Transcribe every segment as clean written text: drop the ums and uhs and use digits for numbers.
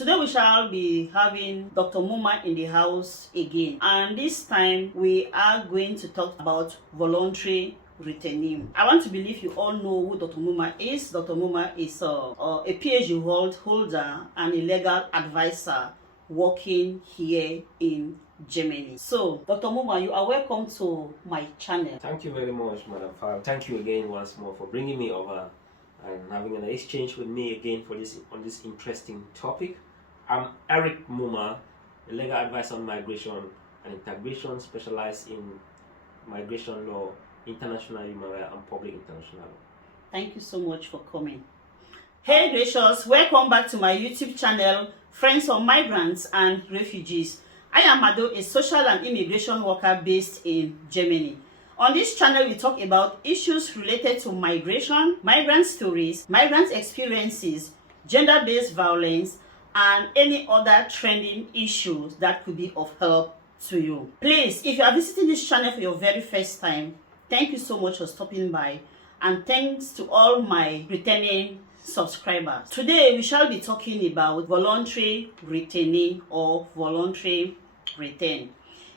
Today we shall be having Dr. Muma in the house again, and this time we are going to talk about voluntary returning. I want to believe you all know who Dr. Muma is. Dr. Muma is a PhD holder and a legal advisor working here in Germany. So, Dr. Muma, you are welcome to my channel. Thank you very much, Madam Fab. Thank you again once more for bringing me over and having an exchange with me again for this interesting topic. I'm Eric Muma, a legal advisor on migration and integration, specialized in migration law, international human rights, and public international law. Thank you so much for coming. Hey gracious, welcome back to my YouTube channel, Friends of Migrants and Refugees. I am Ado, a social and immigration worker based in Germany. On this channel, we talk about issues related to migration, migrant stories, migrant experiences, gender-based violence, and any other trending issues that could be of help to you. Please, if you are visiting this channel for your very first time, thank you so much for stopping by, and thanks to all my returning subscribers. Today we shall be talking about voluntary returning or voluntary return.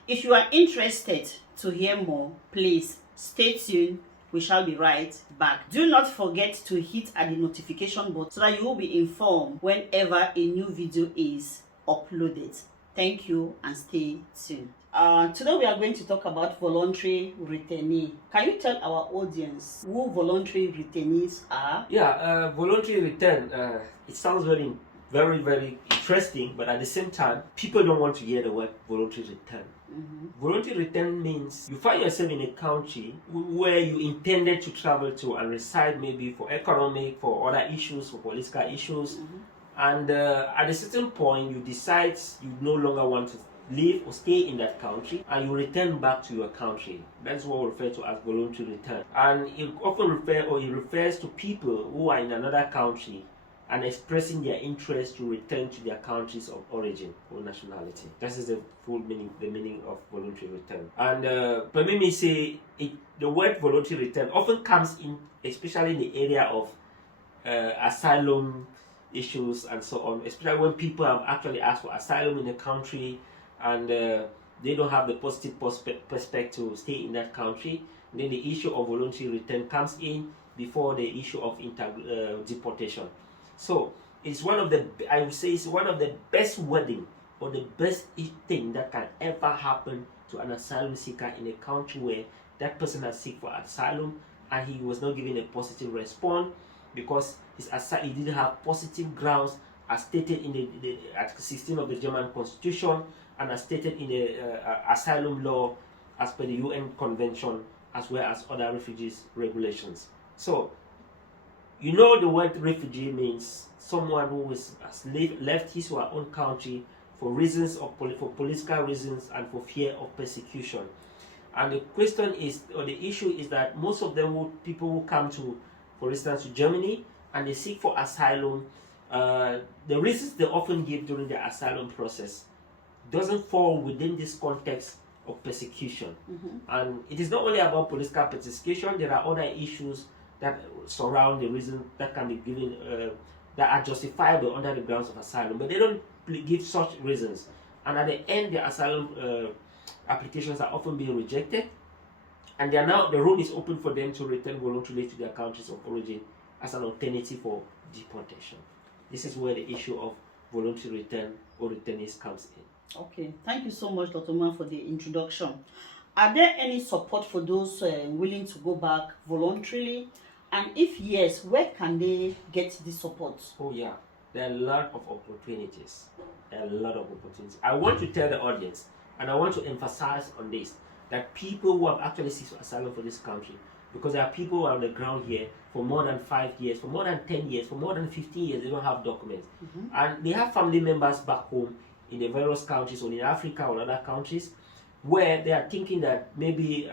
If you are interested to hear more, please stay tuned. We shall be right back. Do not forget to hit at the notification button so that you will be informed whenever a new video is uploaded. Thank you and stay tuned. Today we are going to talk about voluntary returnee. Can you tell our audience who voluntary returnees are? Yeah, voluntary return. It sounds very interesting, but at the same time, people don't want to hear the word voluntary return. Voluntary return means you find yourself in a country where you intended to travel to and reside, maybe for economic, for other issues, for political issues, and at a certain point you decide you no longer want to live or stay in that country, and you return back to your country. That's what we refer to as voluntary return, and it often refers to people who are in another country and expressing their interest to return to their countries of origin or nationality. That is the full meaning, the meaning of voluntary return. And permit me say, the word voluntary return often comes in, especially in the area of asylum issues and so on, especially when people have actually asked for asylum in a country and they don't have the positive perspective to stay in that country. And then the issue of voluntary return comes in before the issue of deportation. So it's one of the, I would say, it's one of the best wording or the best thing that can ever happen to an asylum seeker in a country where that person has seek for asylum and he was not given a positive response because he didn't have positive grounds as stated in the Article 16 of the German Constitution and as stated in the asylum law as per the UN Convention, as well as other refugees regulations. So you know, the word refugee means someone who has left his or her own country for reasons of for political reasons and for fear of persecution. And the question is, or the issue is that most of them people who come to, for instance, to Germany and they seek for asylum, the reasons they often give during the asylum process doesn't fall within this context of persecution. And it is not only about political persecution, there are other issues that surround the reason that can be given that are justifiable under the grounds of asylum, but they don't give such reasons, and at the end the asylum applications are often being rejected, and they are now, the room is open for them to return voluntarily to their countries of origin as an alternative for deportation. This is where the issue of voluntary return or returnees comes in. Okay, thank you so much, Dr. Man, for the introduction. Are there any support for those willing to go back voluntarily? And if yes, where can they get this support? Oh yeah, there are a lot of opportunities. I want to tell the audience, and I want to emphasize on this, that people who have actually sought asylum for this country, because there are people who are on the ground here for more than 5 years, for more than 10 years, for more than 15 years, they don't have documents. And they have family members back home in the various countries, or in Africa or other countries, where they are thinking that maybe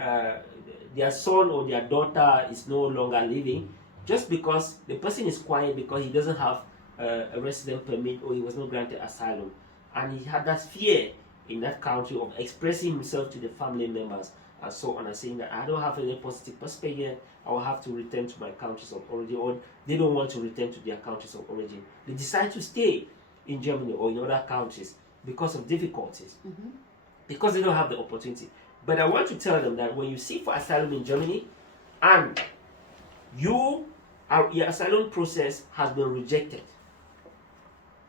their son or their daughter is no longer living, just because the person is quiet because he doesn't have a resident permit or he was not granted asylum, and he had that fear in that country of expressing himself to the family members and so on, and saying that I don't have any positive perspective, I will have to return to my countries of origin, or they don't want to return to their countries of origin. They decide to stay, in Germany or in other countries because of difficulties, because they don't have the opportunity. But I want to tell them that when you seek for asylum in Germany and your asylum process has been rejected,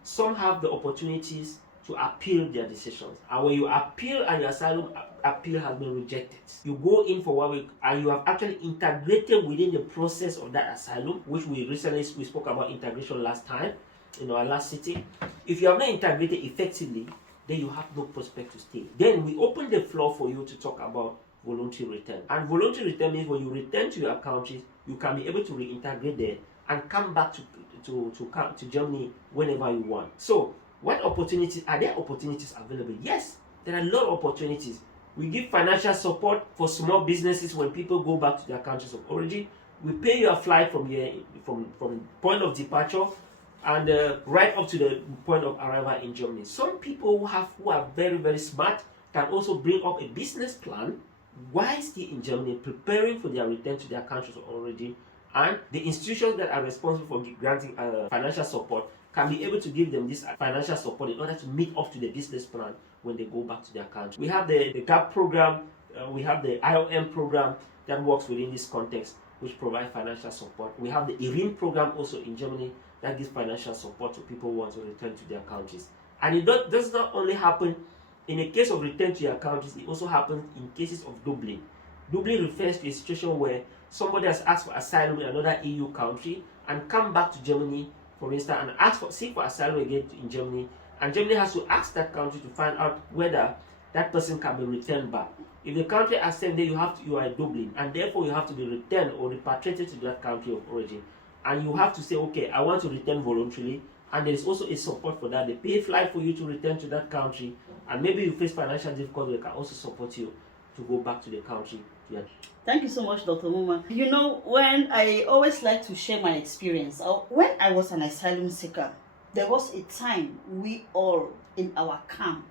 some have the opportunities to appeal their decisions. And when you appeal and your asylum appeal has been rejected, you go in for 1 week and you have actually integrated within the process of that asylum, which we spoke about integration last time in our last sitting. If you have not integrated effectively, then you have no prospect to stay. Then we open the floor for you to talk about voluntary return. And voluntary return means when you return to your countries, you can be able to reintegrate there and come back to Germany whenever you want. So, what opportunities are there? Opportunities available? Yes, there are a lot of opportunities. We give financial support for small businesses when people go back to their countries of origin. We pay your flight from here, from point of departure, and right up to the point of arrival in Germany. Some people who are very, very smart can also bring up a business plan while still in Germany, preparing for their return to their countries of origin, and the institutions that are responsible for granting financial support can be able to give them this financial support in order to meet up to the business plan when they go back to their country. We have the GAP program, we have the IOM program that works within this context, which provides financial support. We have the IRIN program also in Germany that gives financial support to people who want to return to their countries. And it does not only happen in a case of return to your countries, it also happens in cases of Dublin. Dublin refers to a situation where somebody has asked for asylum in another EU country and come back to Germany, for instance, and seek for asylum again in Germany, and Germany has to ask that country to find out whether that person can be returned back. If the country accepts that you are Dublin, and therefore you have to be returned or repatriated to that country of origin, and you have to say, okay, I want to return voluntarily, and there is also a support for that. They pay a flight for you to return to that country, and maybe you face financial difficulty, they can also support you to go back to the country. Yeah. Thank you so much, Dr. Muma. You know, when I always like to share my experience, when I was an asylum seeker, there was a time we all in our camp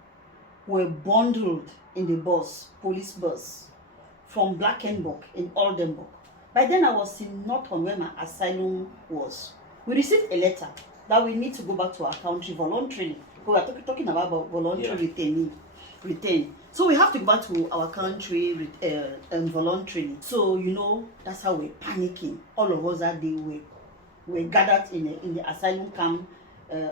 were bundled in the bus, police bus, from Blackenburg in Oldenburg. By then I was in Norton where my asylum was. We received a letter that we need to go back to our country voluntarily. We are talking about voluntary return. So we have to go back to our country voluntarily. So, you know, that's how we're panicking. All of us that day were gathered in the asylum camp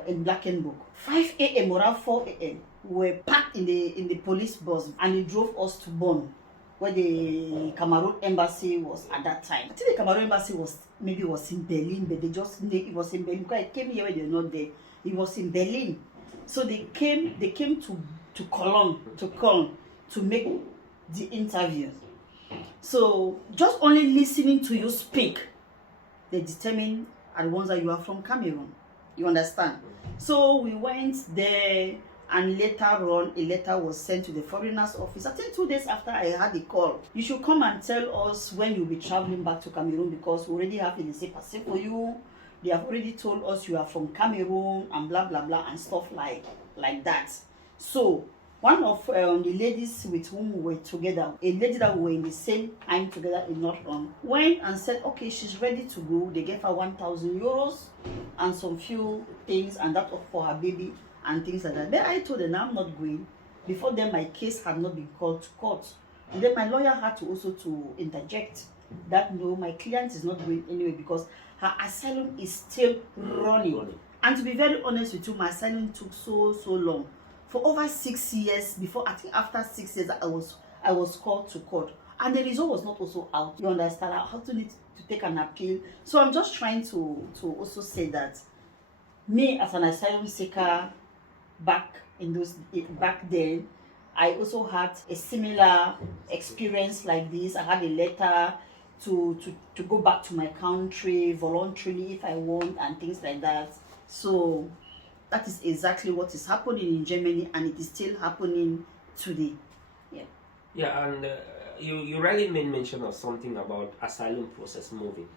in Blackenburg. 5 a.m. around 4 a.m. we were packed in the police bus, and it drove us to Bonn, where the Cameroon embassy was at that time. I think the Cameroon embassy was in Berlin, but it was in Berlin because it came here when they were not there. It was in Berlin. So they came to Cologne to make the interview. So just only listening to you speak, they determine at once that you are from Cameroon. You understand? So we went there, and later on a letter was sent to the foreigners office. I think 2 days after I had a call. You should come and tell us when you'll be traveling back to Cameroon, because we already have a passé for you. They have already told us you are from Cameroon and blah blah blah and stuff like that. So one of the ladies with whom we were together, a lady that we were in the same time together in Norton, went and said, okay, she's ready to go. They gave her 1,000 euros and some few things, and that for her baby and things like that. Then I told her, I'm not going. Before then, my case had not been called to court. And then my lawyer had to also to interject that no, my client is not going anyway because her asylum is still running. And to be very honest with you, my asylum took so long. For over 6 years, before, I think after 6 years, I was called to court. And the result was not also out. You understand? I have to need to take an appeal. So I'm just trying to also say that me as an asylum seeker back then, I also had a similar experience like this. I had a letter to go back to my country voluntarily if I want and things like that. So that is exactly what is happening in Germany, and it is still happening today. Yeah, and you really made mention of something about asylum process moving.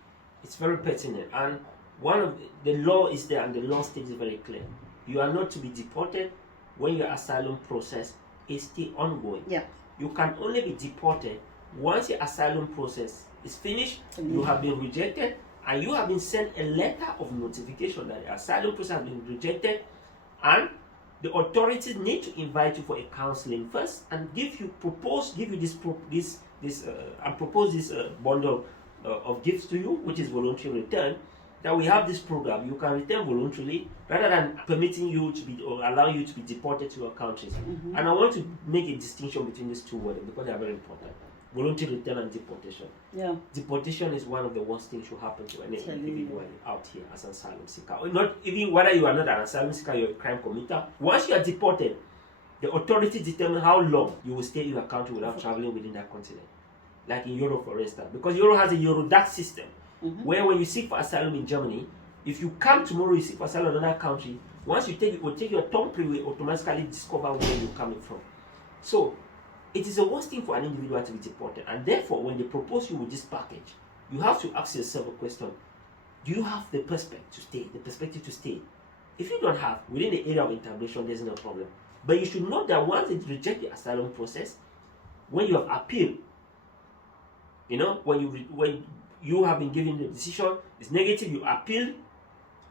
It's very pertinent, and one of the law is there, and the law states very clear. You are not to be deported when your asylum process is still ongoing. Yeah. You can only be deported once your asylum process is finished, you have been rejected, and you have been sent a letter of notification that the asylum process has been rejected, And the authorities need to invite you for a counseling first and give you this bundle of gifts to you, which is voluntary return. That we have this program, you can return voluntarily rather than permitting you to be or allowing you to be deported to your countries. And I want to make a distinction between these two words because they are very important: voluntary return and deportation. Yeah. Deportation is one of the worst things to happen to any individual out here as an asylum seeker. Or not even whether you are not an asylum seeker, you're a crime committer. Once you are deported, the authorities determine how long you will stay in your country without traveling within that continent. Like in Europe, for instance, because Europe has a Eurodac system. Where when you seek for asylum in Germany, if you come tomorrow, you seek for asylum in another country, once you take it, will take your thumbprint, will automatically discover where you're coming from. So it is the worst thing for an individual to be deported, and therefore when they propose you with this package, you have to ask yourself a question: do you have the perspective to stay? If you don't have, within the area of integration, there's no problem. But you should know that once they reject the asylum process, when you have appealed, when you have been given the decision, it's negative, you appeal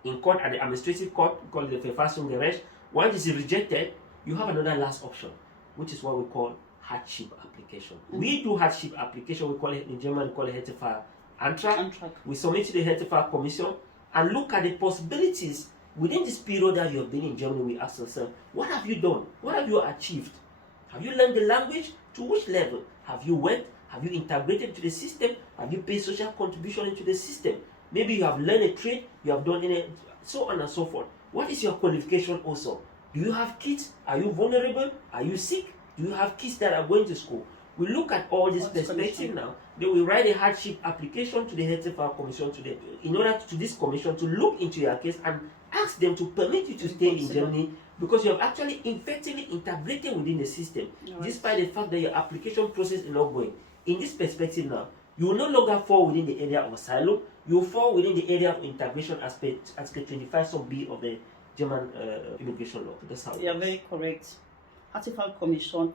in court at the administrative court, we call it the Verfassungsgericht. Once it's rejected, you have another last option, which is what we call hardship application. We do hardship application, we call it in German, we call it Härtefallantrag. We submit to the Härtefall Commission and look at the possibilities within this period that you have been in Germany. We ask ourselves, what have you done? What have you achieved? Have you learned the language? To which level? Have you went? Have you integrated into the system? Have you paid social contribution into the system? Maybe you have learned a trade, you have done it, so on and so forth. What is your qualification also? Do you have kids? Are you vulnerable? Are you sick? Do you have kids that are going to school? We look at all this perspective now. Then we write a hardship application to the Härtefall Commission in order to this commission to look into your case and ask them to permit you to stay in Germany because you have actually effectively integrated within the system, despite the fact that your application process is not going. In this perspective now, you will no longer fall within the area of asylum, you will fall within the area of integration aspect, Article 25 sub B of the German immigration law. That's how it You're very correct. Härtefall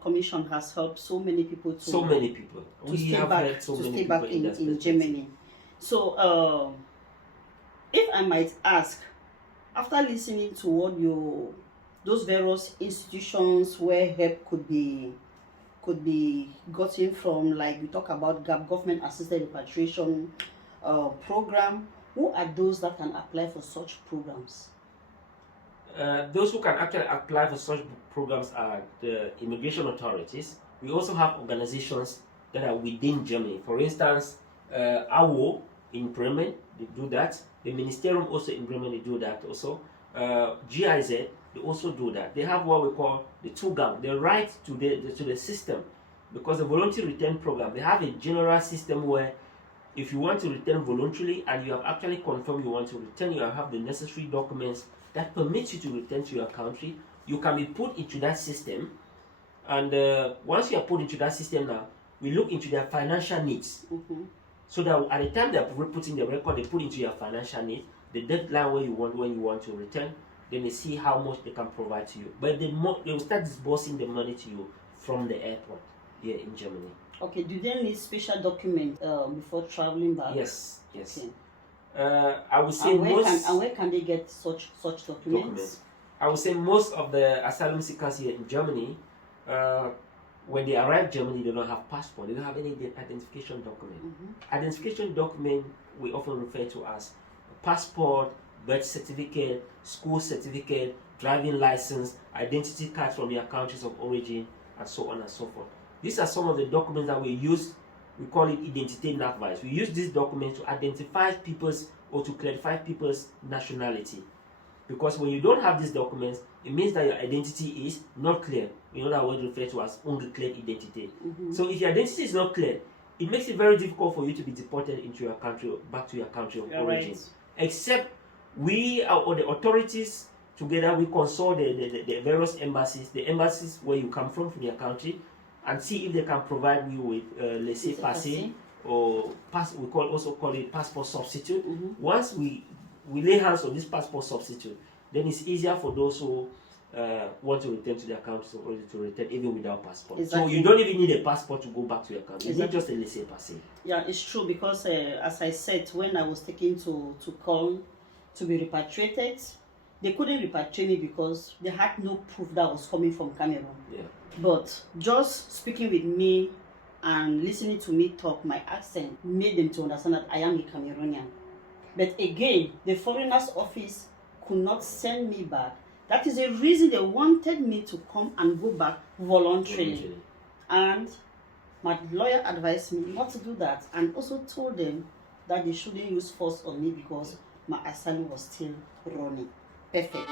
Commission has helped so many people to stay back in Germany. So, if I might ask, after listening to what those various institutions where help could be gotten from, like we talk about government assisted repatriation program, who are those that can apply for such programs? Those who can actually apply for such programs are the immigration authorities. We also have organizations that are within Germany. For instance, AWO in Bremen, they do that. The Ministerium also in Bremen, they do that also. GIZ, they also do that. They have what we call the Zugang, the right to the system. Because the voluntary return program, they have a general system where if you want to return voluntarily and you have actually confirmed you want to return, you have the necessary documents that permit you to return to your country, you can be put into that system. And once you are put into that system now, we look into their financial needs. So that at the time they are putting the record, they put into your financial needs, the deadline when you want to return, then they see how much they can provide to you. But they will start disbursing the money to you from the airport here in Germany. Okay, do they need special document before traveling back? Yes. Okay. I would say where can they get such documents? I would say most of the asylum seekers here in Germany, when they arrive in Germany, they don't have passport. They don't have any identification document. Identification document we often refer to as passport, birth certificate, school certificate, driving license, identity cards from your countries of origin, and so on and so forth. These are some of the documents that we use. We call it Identitätsnachweis. We use these documents to identify people's or to clarify people's nationality. Because when you don't have these documents, it means that your identity is not clear. In other words, referred to as ungeklärt identity. So if your identity is not clear, it makes it very difficult for you to be deported into your country, back to your country of origin. Right. Except we or the authorities together, we consult the various embassies, the embassies where you come from your country, and see if they can provide you with laissez-passer or we also call it passport substitute. Once we lay hands on this passport substitute, then it's easier for those who want to return to their countries of origin to return even without passport. Exactly. So you don't even need a passport to go back to your country. You need just a laissez-passer. Yeah, it's true because as I said, when I was taken to Cologne to be repatriated, they couldn't repatriate me because they had no proof that I was coming from Cameroon. Yeah. But just speaking with me and listening to me talk, my accent made them to understand that I am a Cameroonian. But again, the foreigners office could not send me back. That is the reason they wanted me to come and go back voluntarily. And my lawyer advised me not to do that, and also told them that they shouldn't use force on me because my asylum was still running. Perfect.